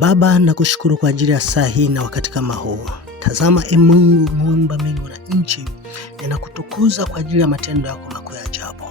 Baba, nakushukuru kwa ajili ya saa hii na wakati kama huu. Tazama Mungu muumba mbingu na nchi, ninakutukuza kwa ajili ya matendo yako makuu ya ajabu.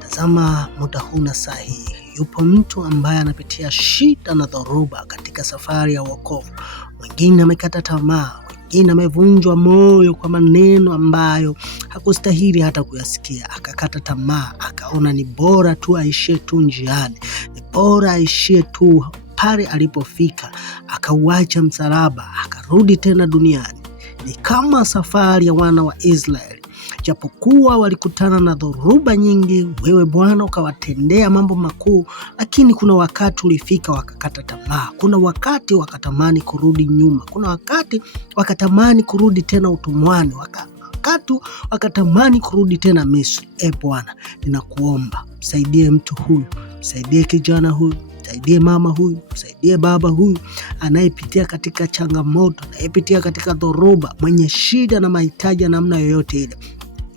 Tazama muda huu na saa hii, yupo mtu ambaye anapitia shida na dhoruba katika safari ya wokovu. Mwingine amekata tamaa, mwingine amevunjwa moyo kwa maneno ambayo hakustahili hata kuyasikia, akakata tamaa, akaona ni bora tu aishie tu njiani, ni bora aishie tu pale alipofika, akauacha msalaba, akarudi tena duniani. Ni kama safari ya wana wa Israeli. Japokuwa walikutana na dhoruba nyingi, wewe Bwana ukawatendea mambo makuu, lakini kuna wakati ulifika wakakata tamaa. Kuna wakati wakatamani kurudi nyuma. Kuna wakati wakatamani kurudi tena utumwani. Wakati wakatamani kurudi tena Misri. Bwana, ninakuomba msaidie mtu huyu, msaidie kijana huyu, msaidie mama huyu, msaidie baba huyu anayepitia katika changamoto, anayepitia katika dhoruba, mwenye shida na mahitaji ya namna yoyote ile.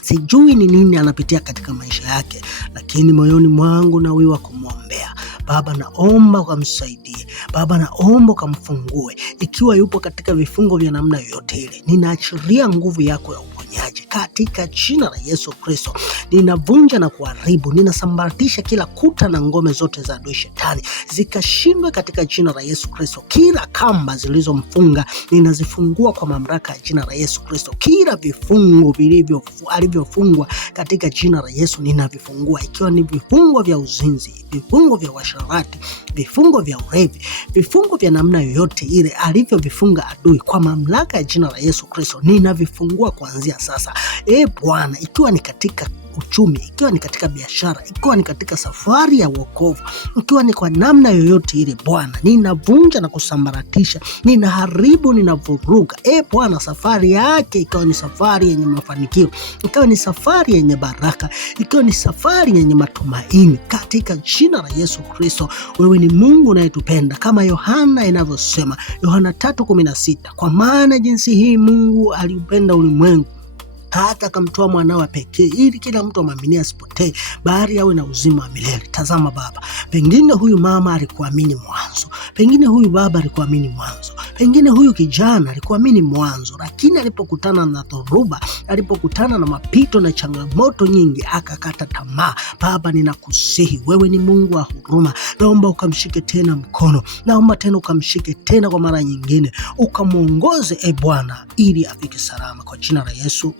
Sijui ni nini anapitia katika maisha yake, lakini moyoni mwangu na wiwa kumwombea. Baba, naomba ukamsaidie. Baba, naomba ukamfungue. Ikiwa yupo katika vifungo vya namna yoyote ile, ninaachilia nguvu yako ya uponyaji katika jina la Yesu Kristo. Ninavunja na kuharibu, ninasambaratisha kila kuta na ngome zote za adui shetani, zikashindwe katika jina la Yesu Kristo. Kila kamba zilizomfunga ninazifungua kwa mamlaka ya jina la Yesu Kristo. Kila vifungo alivyofungwa katika jina la Yesu ninavifungua, ikiwa ni vifungo vya uzinzi, vifungo vya uasherati, vifungo vya ulevi, vifungo vya namna yoyote ile alivyovifunga adui, kwa mamlaka ya jina la Yesu Kristo ninavifungua kuanzia sasa. Bwana, ikiwa ni katika uchumi, ikiwa ni katika biashara, ikiwa ni katika safari ya wokovu, ikiwa ni kwa namna yoyote ile, Bwana, ninavunja na kusambaratisha, ninaharibu, ninavuruga. Bwana, safari yake ikawa ni safari yenye mafanikio, ikawa ni safari yenye baraka, ikawa ni safari yenye matumaini katika jina la Yesu Kristo. Wewe ni Mungu unayetupenda kama Yohana inavyosema, Yohana 3:16, kwa maana jinsi hii Mungu aliupenda ulimwengu hata akamtoa mwanawe pekee, ili kila mtu amwaminie asipotee, bali awe na uzima wa milele. Tazama Baba, pengine huyu mama alikuamini mwanzo, pengine huyu baba alikuamini mwanzo, pengine huyu kijana alikuamini mwanzo, lakini alipokutana na dhoruba, alipokutana na mapito na changamoto nyingi, akakata tamaa. Baba, ninakusihi, wewe ni Mungu wa huruma, naomba ukamshike tena mkono, naomba tena ukamshike tena kwa mara nyingine, ukamuongoze Bwana, ili afike salama, kwa jina la Yesu.